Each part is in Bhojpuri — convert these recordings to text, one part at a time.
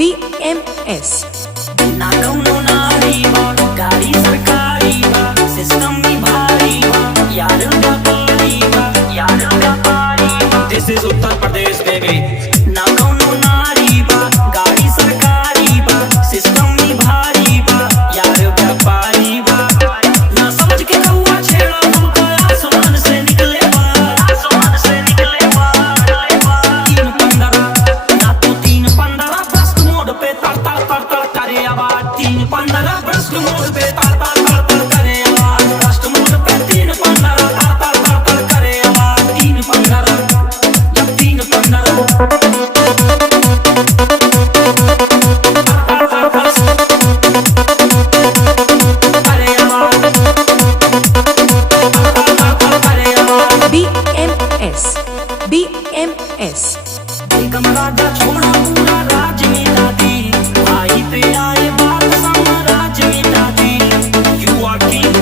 BMS ना कौनो नारी बा, गाड़ी सरकारी बा, सिस्टम भी भारी बा, यार व्यापारी बा, यार व्यापारी बा। This is Uttar Pradesh baby। ना कौनो नारी बा, गाड़ी सरकारी बा, सिस्टम भी भारी बा, यार व्यापारी बा। ना समझ के कौआ छेड़ा हमको, आसमान से निकले बा, आसमान से निकले बा। 3-15 ना तो 3-15 भ्रष्ट मोड पे तर तर तर तर करे आवाज। 3-15 भ्रष्ट मोड पे तर तर तर तर करे आवाज। भ्रष्ट मोड पे 3-15 तर तर तर तर करे आवाज। 3-15 जब 3-15 BMS BMS बेगम राजा छोड़ा पूरा राज मिटा दी, भाई पे आए बात साम्राज्य मिटा दी। You are king,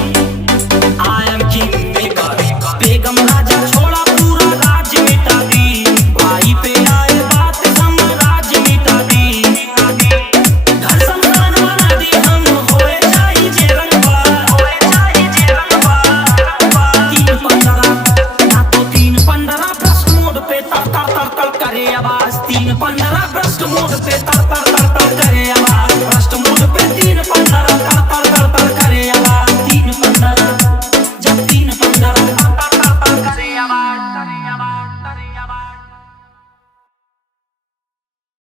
I am king maker। बेगम राजा छोड़ा पूरा राज मिटा दी, भाई पे आए बात साम्राज्य मिटा दी। घर संस्थान बना दी हम, होए जाई जे रंगवा, होए जाई जे रंगवा। 3-15 ना तो 3-15 भ्रष्ट मोड पे तर तर तर तर करे आवाज। 3-15 भ्रष्ट मोड पे तर तर